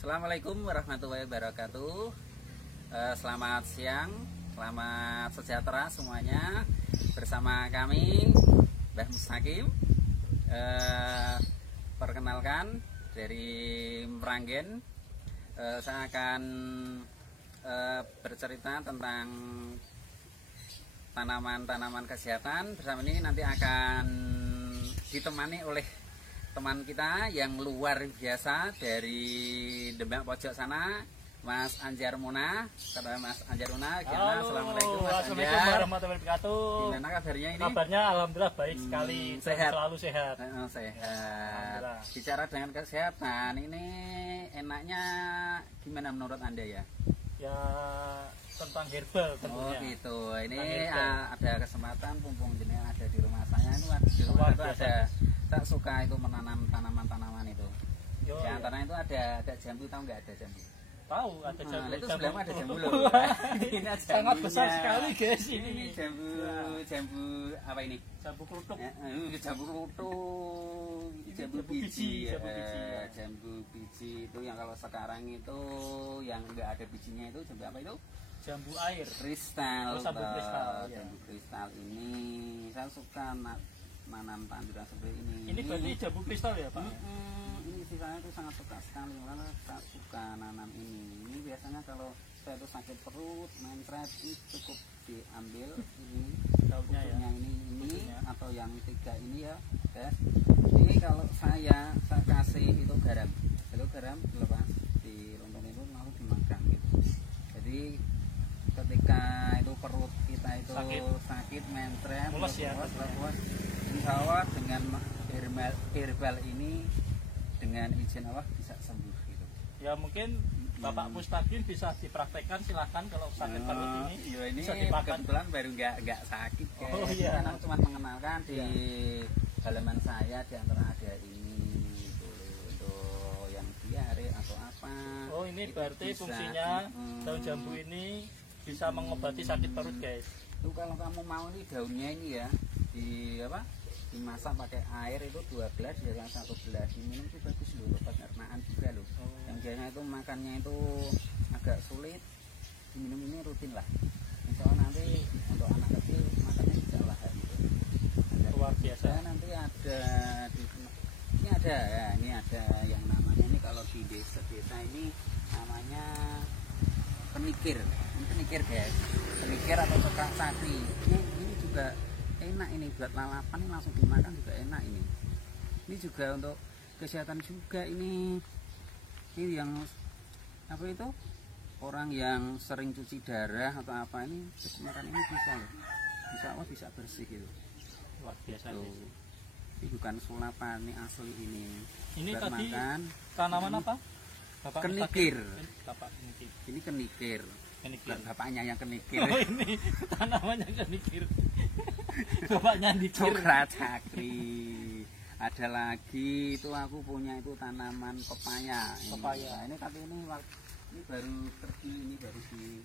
Assalamualaikum warahmatullahi wabarakatuh. Selamat siang, selamat sejahtera semuanya. Bersama kami Mbah Mustaqim. Perkenalkan dari Meranggen. Saya akan bercerita tentang tanaman-tanaman kesehatan. Bersama ini nanti akan ditemani oleh teman kita yang luar biasa dari Demak pojok sana, Mas Anjar Muna. Kata Mas Anjar Muna, gimana? Assalamualaikum Mas Anjar. Assalamualaikum warahmatullahi wabarakatuh. Gimana kabarnya ini? Kabarnya alhamdulillah baik sekali, sehat. Selalu sehat. Sehat. Bicara dengan kesehatan, ini enaknya gimana menurut Anda ya? Ya tentang herbal tentunya. Oh gitu. Ini ada kesempatan mumpung jenengan ada di rumah saya itu, di rumah itu ada. Saya suka itu menanam tanaman-tanaman itu. Di antaranya itu ada jambu, tahu nggak ada jambu? Tahu ada jambu. Itu sebelum ada jambu loh. Ini ada sangat besar sekali guys ini. Jambu apa ini? Jambu kerutuk. Jambu kerutuk, jambu biji. Jambu biji itu yang kalau sekarang itu yang nggak ada bijinya itu jambu apa itu? Jambu air. Kristal. Jambu kristal. Jambu kristal ini saya suka nanam tanduran seperti ini. Ini berarti jambu kristal ya Pak? Ini saya itu sangat suka sekali karena saya suka nanam ini. Ini biasanya kalau saya itu sakit perut, mencret, ini cukup diambil ini daunnya ya. Ini atau yang tiga ini ya, guys. Ini kalau saya kasih itu garam, lepas di lontong itu lalu dimakan gitu. Jadi ketika itu perut kita itu sakit mencret, mules ya. Insya Allah dengan herbal ini dengan izin Allah bisa sembuh gitu. Ya mungkin Bapak Mustaqim bisa dipraktekkan, silahkan kalau sakit perut ini. Iya, ini bisa dimakan. Kebetulan baru nggak sakit guys. Oh iya. Karena cuma mengenalkan di halaman saya di antara ada ini untuk yang diare atau apa. Oh ini berarti bisa, fungsinya daun jambu ini bisa mengobati sakit perut guys. Itu kalau kamu mau nih daunnya ini ya dimasak pakai air itu 2 gelas dengan 1 gelas diminum itu bagus loh, pencernaan juga loh. Yang biasanya itu makannya itu agak sulit, diminum ini rutin lah. Insya Allah nanti untuk anak kecil makannya bisa lahir gitu. Luar biasa. Nanti ada ini ada yang namanya ini kalau di desa ini namanya kenikir. Ini kenikir guys, kenikir atau coklat sakri. Ini juga enak, ini buat lalapan ini langsung dimakan juga enak ini juga untuk kesehatan juga ini yang apa itu orang yang sering cuci darah atau apa ini makan ini bisa loh, bisa bersih gitu. Luar biasa ini bukan sulapan, ini asli ini buat tadi makan. tanaman apa Bapak? Kenikir. Bapak kenikir. Ini kenikir. Bapaknya yang kenikir. Oh ini tanamannya kenikir. Bapaknya dikir. Coklat sakri. Ada lagi itu aku punya itu tanaman pepaya. Ini tapi ini baru terjun, ini baru di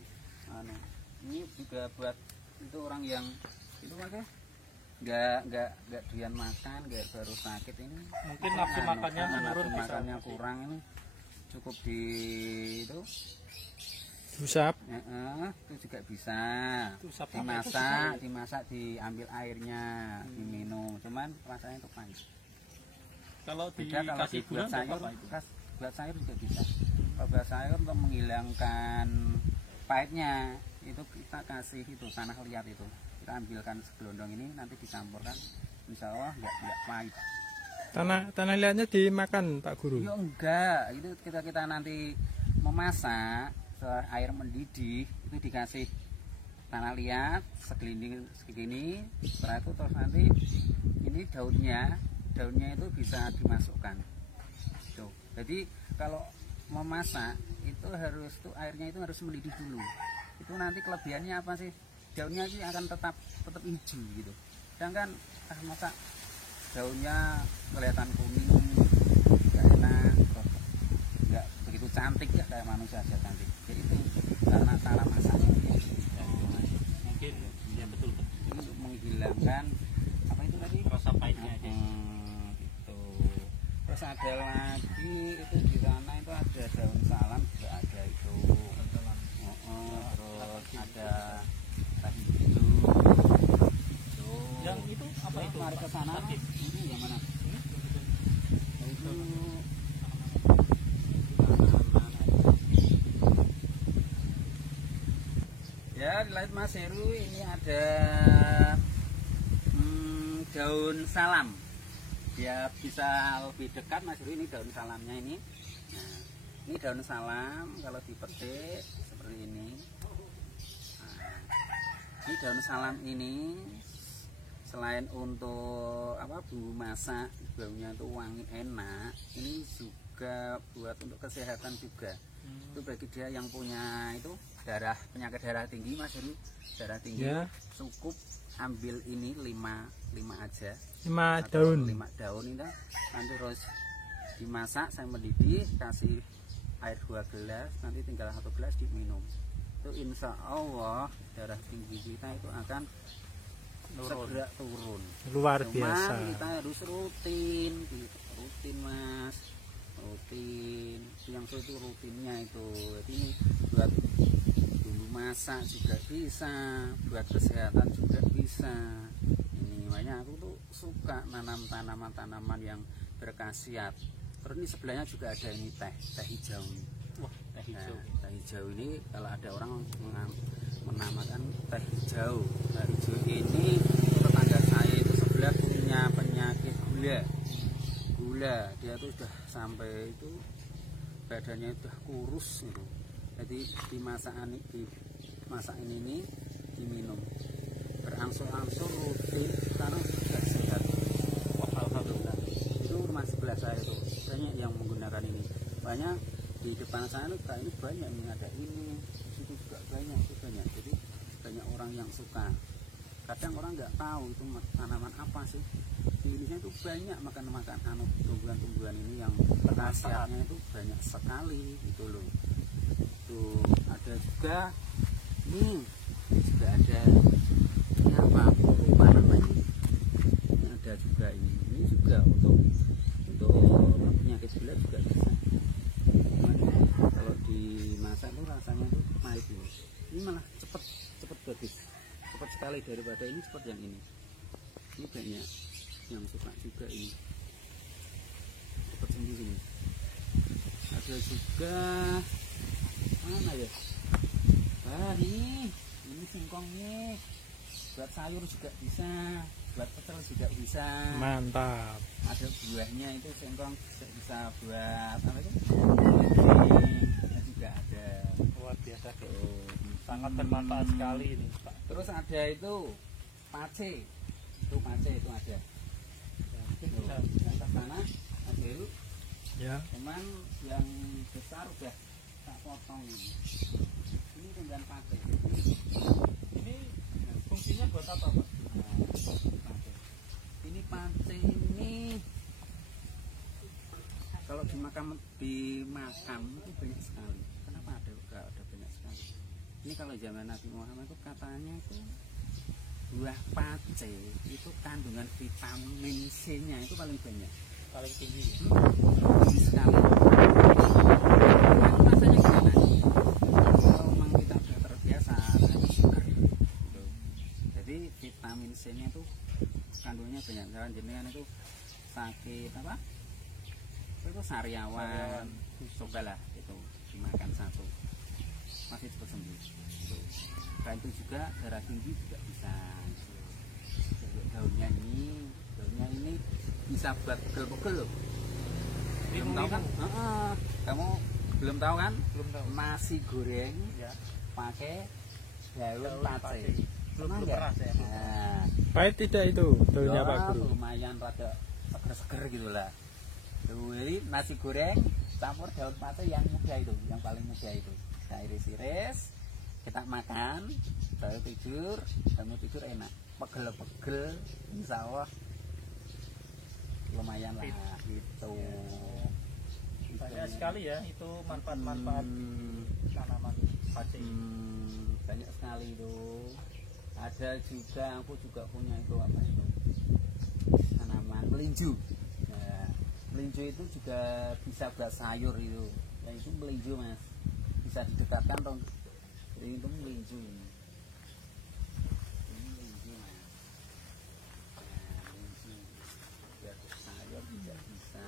ini juga buat itu orang yang itu pakai nggak doyan makan, nggak baru sakit ini. Mungkin nafsu makannya menurun, makannya kurang ini cukup di itu diusap, itu juga bisa dimasak, diambil airnya, diminum. Cuman rasanya itu pahit. Kalau dikasih buat sayur, buat sayur juga bisa. Kalau buat sayur untuk menghilangkan pahitnya itu kita kasih itu tanah liat itu. Kita ambilkan segelondong ini nanti dicampurkan, insya Allah nggak pahit. Tanah liatnya dimakan Pak Guru? Ya enggak, itu kita nanti memasak. Setelah air mendidih itu dikasih tanah liat segini, setelah itu terus nanti ini daunnya itu bisa dimasukkan tuh. Jadi kalau memasak itu harus airnya itu harus mendidih dulu. Itu nanti kelebihannya apa sih, daunnya sih akan tetap hijau gitu. Sedangkan masa daunnya kelihatan kuning nggak enak, nggak begitu cantik ya, kayak manusia aja cantik. Jadi itu karena cara masaknya mungkin ya betul. Ini untuk menghilangkan apa itu tadi rasa pahitnya aja. Gitu. Terus ada lagi itu di sana itu ada daun juga lihat Mas Heru ini ada daun salam. Dia bisa lebih dekat Mas Heru, ini daun salamnya ini. Nah, ini daun salam kalau dipetik seperti ini. Nah, ini daun salam ini selain untuk apa bumbu masak, baunya itu wangi enak, ini juga buat untuk kesehatan juga. Itu bagi dia yang punya itu penyakit darah tinggi Mas Heru, darah tinggi Ya. cukup ambil ini 5 aja. 5 Atau daun. 5 daun ini nanti terus dimasak, saya mendidih, kasih air 2 gelas, nanti tinggal 1 gelas diminum. Itu insya Allah darah tinggi kita itu akan segera turun. Luar Cuma biasa. kita harus rutin gitu. Rutin Mas, rutin yang itu rutinnya itu. Jadi ini buat bumbu masak juga bisa, buat kesehatan juga bisa. Ini makanya aku tuh suka nanam tanaman yang berkhasiat. Terus ini sebelahnya juga ada ini teh hijau ini. Wah, teh hijau. Nah, teh hijau ini kalau ada orang menamakan teh hijau. Teh hijau ini tetangga saya itu sebelah punya penyakit gula. Dia tuh sudah sampai itu badannya sudah kurus gitu. Jadi dimasakin ini diminum. Berangsur-angsur rutin karena sudah sehat. Wah, alhamdulillah. Itu rumah sebelah saya tuh banyak yang menggunakan ini. Banyak di depan saya tuh ini banyak nih, ada ini, di situ juga banyak. Jadi banyak orang yang suka. Kadang orang nggak tahu itu tanaman apa sih. Di Indonesia itu banyak makan tumbuhan-tumbuhan ini yang khasiatnya itu banyak sekali gitu loh. Tuh ada juga ini juga ada ini apa lupa namanya. Ini ada juga ini juga untuk penyakit gula juga bisa. Kalau dimasak tuh rasanya tuh pahit loh. Ini malah cepet bagus, cepet sekali daripada ini cepet yang ini. Ini banyak yang suka juga ini, cepet sembuh ini. Ada juga mana ya? Ini singkong nih, buat sayur juga bisa, buat pecel juga bisa. Mantap. Ada buahnya itu singkong bisa buat apa itu? Ini juga ada. Luar biasa, sangat bermanfaat sekali ini, Pak. Terus ada itu pace, itu ada. Mungkin bisa Di atas sana ada itu, Ya. cuman yang besar udah tak potong ini. Ini tinggal pace. ini fungsinya buat apa, Pak? Ini pace ini kalau dimakan itu banyak sekali. Kenapa ada banyak sekali? Ini kalau zaman Nabi Muhammad itu katanya itu buah pace itu kandungan vitamin C-nya itu paling banyak, Paling tinggi. tinggi sekali. Rasanya gimana? Kalau memang kita sudah terbiasa itu seger. Gitu. Jadi vitamin C-nya itu kandungannya banyak. Jangan jenengan itu sakit apa? Itu sariawan, cobalah itu dimakan satu, masih cepat sembuh. Selain itu juga darah tinggi juga bisa. Daunnya ini bisa buat pegel-pegel loh. Belum tahu kan? Kamu belum tahu kan? Belum tahu. Nasi goreng Ya. pakai daun Daun pace. pace. Belum Pernah nggak? pernah saya. Nah, Pahit tidak itu daunnya ya, Pak Guru? lumayan rada seger-seger gitu lah. Tuh, jadi nasi goreng campur daun pace yang muda itu, yang paling muda itu. Kita iris-iris, kita makan, baru tidur, kamu tidur enak. Pegel-pegel, insya Allah lumayan lah gitu. Banyak sekali ya itu manfaat-manfaat tanaman pace. Banyak sekali itu. Ada juga, aku juga punya itu apa itu? Tanaman melinju. Nah, melinju itu juga bisa buat sayur itu. Yang itu melinju Mas. Bisa didekatkan dong. Jadi itu melinju ini. Ini melinju Mas. Nah, melinju. Buat sayur juga bisa.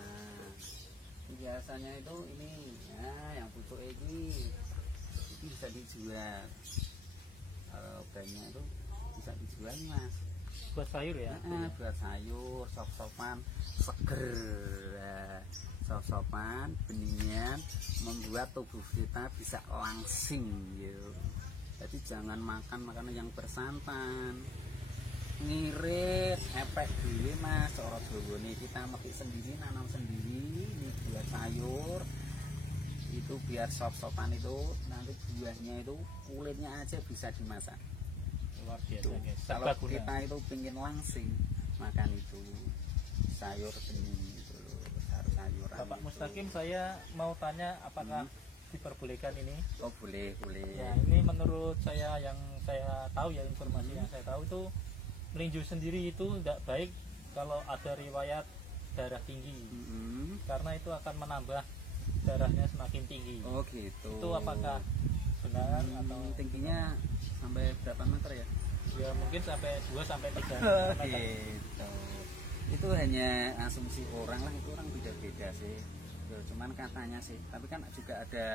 Ini biasanya itu ini ya yang butuh ini bisa dijual. banyak itu bisa dijual nih mas. Buat sayur ya? Buat sayur, sop-sopan, seger, sop-sopan, beningan, membuat tubuh kita bisa langsing yuk. Jadi jangan makan makanan yang bersantan, ngirit, efek dulu mas. Orang Jawa nih kita metik sendiri, nanam sendiri, ini buat sayur. Itu biar sop-sopan itu nanti buahnya itu kulitnya aja bisa dimasak. Luar biasa guys. Kalau kita itu pengen langsing makan itu sayur bening itu sayuran. Bapak Mustaqim, saya mau tanya apakah diperbolehkan ini? Oh boleh. Ya, ini menurut saya yang saya tahu ya, informasi yang saya tahu itu melinju sendiri itu tidak baik kalau ada riwayat darah tinggi. Karena itu akan menambah darahnya semakin tinggi. Oh gitu. Itu apakah benar atau tingginya sampai berapa meter ya? Ya mungkin sampai 2 sampai 3 meter. Gitu. Itu hanya asumsi orang lah, itu orang beda-beda sih. Ya, cuman katanya sih, tapi kan juga ada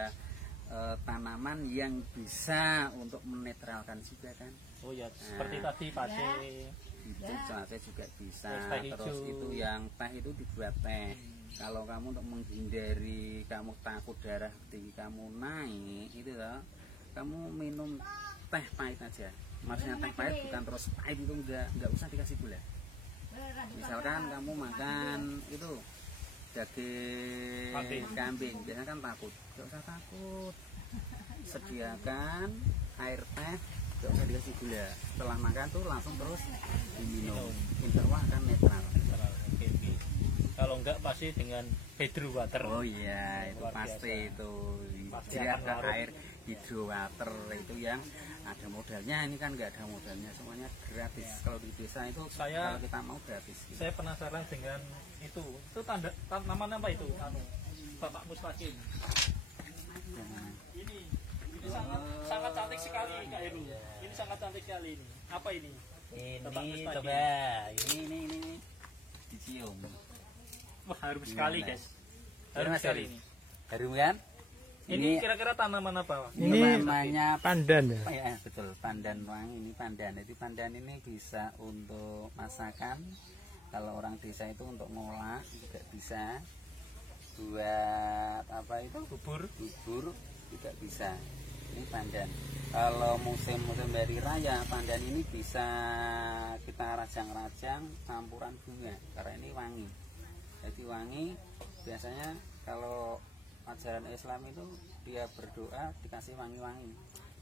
tanaman yang bisa untuk menetralkan juga kan. Oh ya, seperti tadi pase. Itu pase juga bisa. Teh hijau. Terus itu yang teh itu dibuat teh. Kalau kamu untuk menghindari kamu takut darah tinggi kamu naik itu loh, kamu minum teh pahit aja. Maksudnya teh pahit bukan terus pahit itu enggak usah dikasih gula. Misalkan kamu makan itu daging kambing, biasanya kan takut, enggak usah takut. Sediakan air teh, enggak usah dikasih gula. Setelah makan tuh langsung terus diminum. Insya Allah akan netral. Oke. Kalau enggak pasti dengan hydro water. Oh iya, itu Luar pasti biasa. itu. Pasti Dia akan ke ngaruh. air hydro water itu yang ada modalnya, ini kan nggak ada modalnya, semuanya gratis. Kalau di desa itu Saya- kalau kita mau gratis. Gitu. Saya penasaran dengan itu tanaman apa itu? Bapak Mustaqim. Nah, Ini sangat cantik sekali Kak Heru. Ini sangat cantik sekali ini. Apa ini? Bapak ini Mustaqim. coba, ini dicium. Wah, harum sekali guys. Harum Mas, sekali ini. harum kan? Ini kira-kira tanaman apa? Ini namanya pandan ya. ya, betul, pandan wangi. Ini pandan. Jadi pandan ini bisa untuk masakan. Kalau orang desa itu untuk ngolah juga bisa. Buat apa itu? Bubur juga bisa. Ini pandan. Kalau musim-musim hari raya, pandan ini bisa kita rajang-rajang campuran bunga karena ini wangi. Jadi wangi biasanya kalau ajaran Islam itu dia berdoa dikasih wangi-wangi.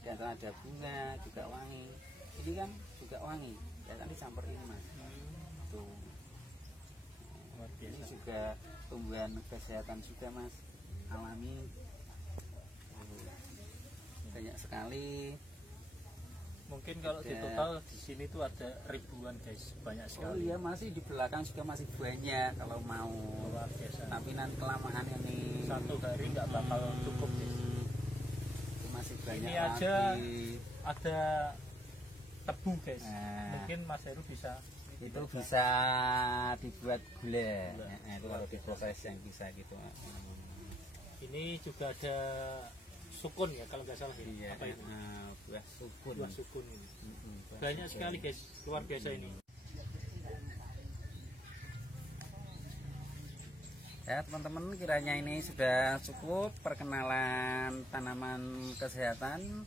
Di antara ada bunga juga wangi. Ini kan juga wangi. Ya kan dicampur ini mas. Tuh. Luar Ini biasa. juga tumbuhan kesehatan juga mas, alami. Banyak sekali. Mungkin kalau di total di sini tuh ada ribuan guys, banyak Oh sekali. iya masih di belakang juga masih banyak kalau mau. Luar biasa. Tapi nanti kelamaan ini Satu hari nggak bakal cukup guys. itu masih banyak Ini aja lagi. ada tebu guys. Nah. Mungkin Mas Heru bisa Itu bisa dibuat gula. Gula. Itu kalau diproses yang bisa gitu. Ini juga ada sukun ya kalau nggak salah ya. Iya. Apa itu? Buah sukun. Buah sukun ini. Buah Banyak sukun. sekali guys, luar biasa ini. Ya teman-teman, kiranya ini sudah cukup perkenalan tanaman kesehatan.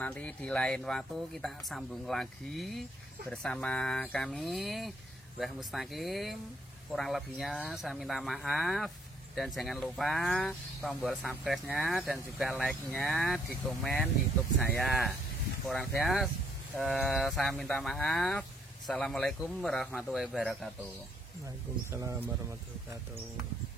Nanti di lain waktu kita sambung lagi bersama kami Mbah Mustaqim. Kurang lebihnya saya minta maaf dan jangan lupa tombol subscribe-nya dan juga like-nya di komen YouTube saya. Kurang lebihnya saya minta maaf. Assalamualaikum warahmatullahi wabarakatuh. Waalaikumsalam warahmatullahi wabarakatuh.